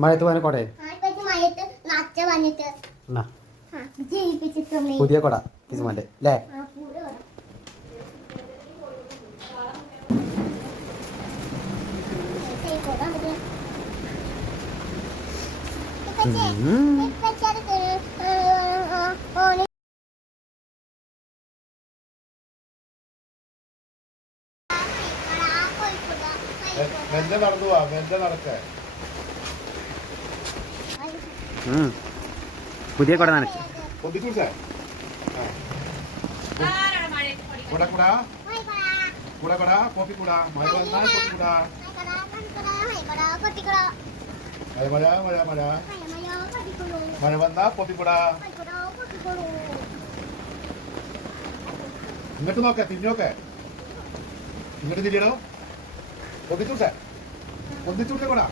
മഴയത്ത് പോകാൻ കൊടേ പുതിയ കൊട കിസുമാൻ്റെ അല്ലേ? പുതിയ കൊട നനച്ചു. മഴ വന്നാ പൊട്ടിക്കൂടാ. ഇങ്ങോട്ട് നോക്കേ, തിരിഞ്ഞോക്കെ, ഇങ്ങോട്ട് തിരിയണോ? പൊതിച്ചൂട്ടെ, പൊതിച്ചൂട്ടെ കൂടാ.